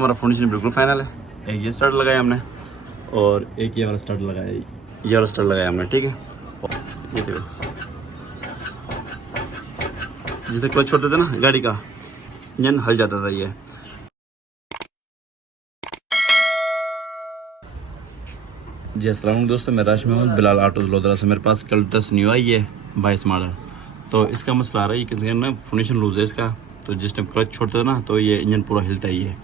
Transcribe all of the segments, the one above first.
हमारा फाउंडेशन बिल्कुल फाइनल है। एक ये स्टार्ट लगाया हमने और एक ये वाला स्टार्ट लगाया, ये वाला स्टार्ट लगाया हमने, ठीक है। ये देखो जिससे क्लच छोड़ते थे ना गाड़ी का, इंजन हल जाता था ये। जी अस्सलाम वालेकुम दोस्तों, मैं राश में हूँ बिलाल ऑटो लोधरा से। मेरे पास कल 10 न्यू आई है 22 मॉडल। तो इसका मसला आ रहा है कि ना फाउंडेशन लूज है इसका। तो जिस टाइम क्लच छोड़ते थे ना तो ये इंजन पूरा हिलता ही है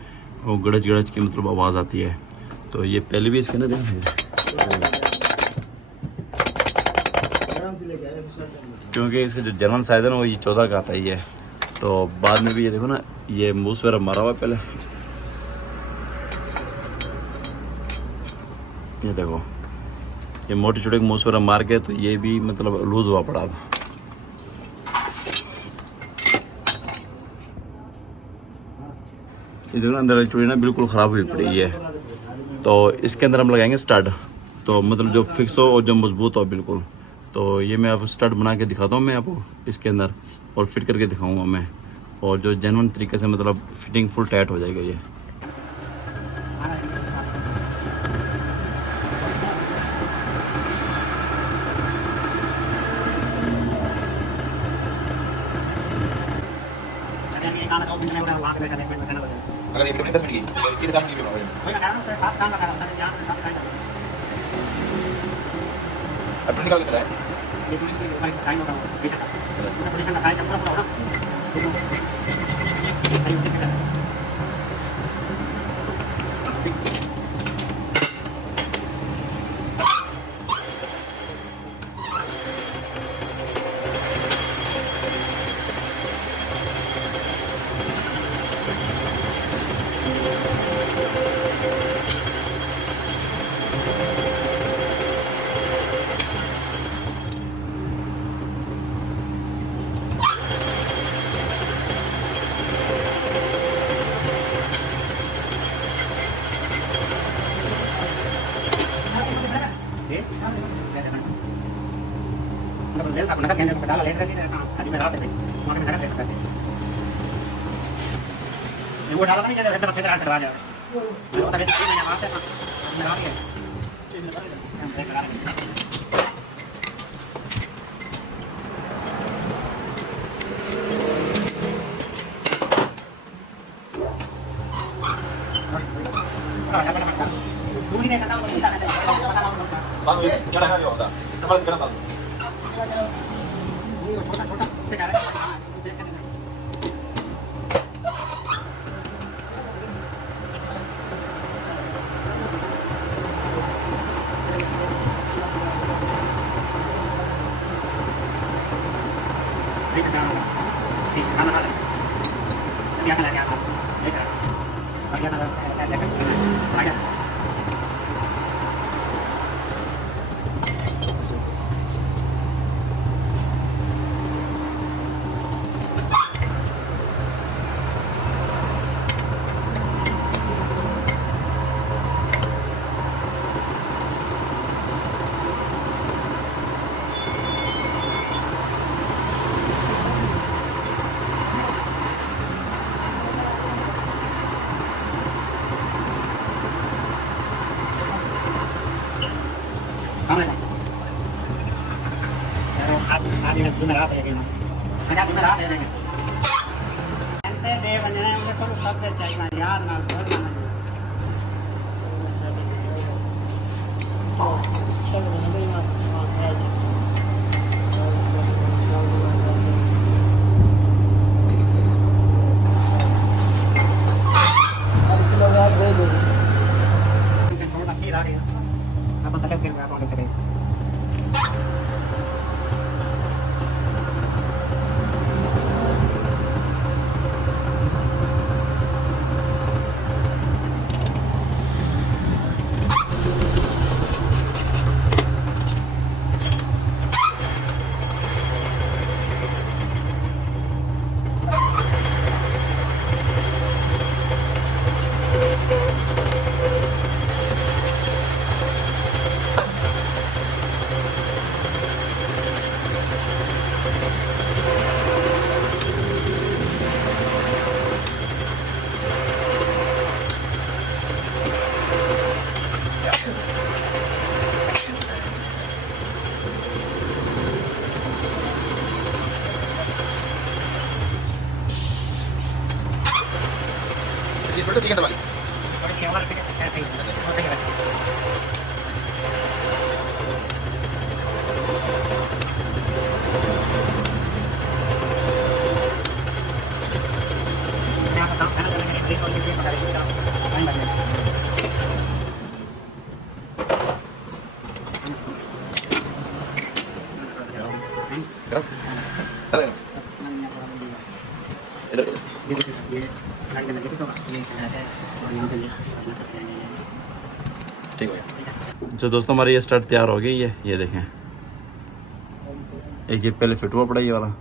और गड़ज गड़ज की मतलब आवाज़ आती है। तो ये पहले भी इसके ना देखें, क्योंकि इसका जो जर्मन साइज है ना वो ये 14 का आता ही है। तो बाद में भी ये देखो ना, ये मूस वगैरह मारा हुआ है पहले, ये देखो ये मोटे छोटे मूस वगैरह मार के, तो ये भी मतलब लूज हुआ पड़ा था। ये देखो ना अंदर वाली चूड़ी ना बिल्कुल ख़राब हुई पड़ी है। तो इसके अंदर हम लगाएंगे स्टड, तो मतलब जो फिक्स हो और जो मजबूत हो बिल्कुल। तो ये मैं आपको स्टड बना के दिखाता हूँ मैं आपको इसके अंदर, और फिट करके दिखाऊंगा मैं, और जो जेन्युइन तरीके से मतलब फिटिंग फुल टाइट हो जाएगा ये। अगर 1 मिनट 10 मिनट की 10 मिनट की अब निकाल के है वो डाला नहीं जैसे अंदर फिर करवा जाए वो तक 3 महीने बाद है लगा दिया 6 महीने बाद लगा दिया। तू ही नहीं करता वो पता है क्या लगा दिया होता सफल करना ये छोटा छोटा से जा रहा है। जुमेरात है कि ना मैं जुमेरात है लेंगे अंते दे बने उनके तो सबसे चाहिए याद ना बोलना थोड़ा खीर आ रही है अब तक फिर मैं आपको करें फिल्टर ठीक है दबा थोड़ी सी और फिर सही है और सही है मैं आपको काम खाना करने के लिए और ये बता रही हूं टाइम लगेगा अरे इधर ठीक है। अच्छा दोस्तों हमारी ये स्टार्ट तैयार हो गई है, ये देखें एक ये पहले फिट हुआ पड़ा ये वाला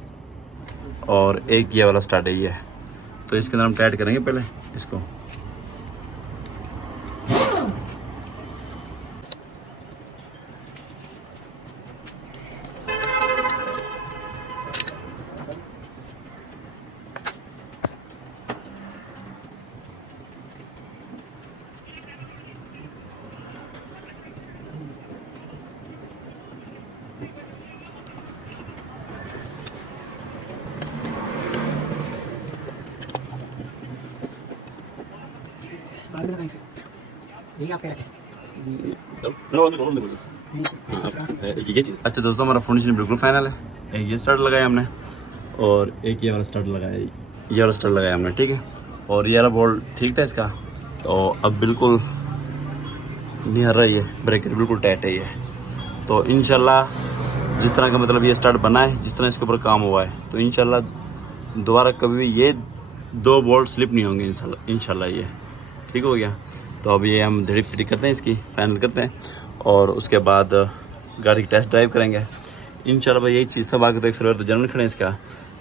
और एक ये वाला स्टार्ट है ये। तो इसके अंदर हम टाइट करेंगे पहले इसको। यही आपके रखें ये चीज़। अच्छा दोस्तों हमारा फिनिशिंग बिल्कुल फाइनल है। एक ये स्टार्ट लगाया हमने और एक ये वाला स्टार्ट लगाया, ये वाला स्टार्ट लगाया हमने, ठीक है। और ये वाला बोल्ट ठीक था इसका, तो अब बिल्कुल नहीं हर रहा, ये ब्रेकर बिल्कुल टाइट है ये। तो इंशाल्लाह जिस तरह का मतलब ये स्टार्ट बना है, जिस तरह इसके ऊपर काम हुआ है, तो इंशाल्लाह दोबारा कभी भी ये 2 बोल्ट स्लिप नहीं होंगे इंशाल्लाह ये ठीक हो गया। तो अब ये हम धीरे फिटिंग करते हैं, इसकी फाइनल करते हैं और उसके बाद गाड़ी की टेस्ट ड्राइव करेंगे इंशाल्लाह। भाई यही चीज़ था, बाकी तो एक्सेलरेटर तो जनरल खड़े इसका।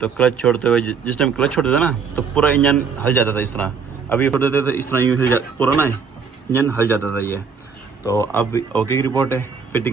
तो क्लच छोड़ते हुए जिस टाइम क्लच छोड़ते थे ना तो पूरा इंजन हल जाता था इस तरह, अभी छोड़ देते थे इस तरह यूँ हिल पूरा ना इंजन हल जाता था ये। तो अब ओके की रिपोर्ट है, फिटिंग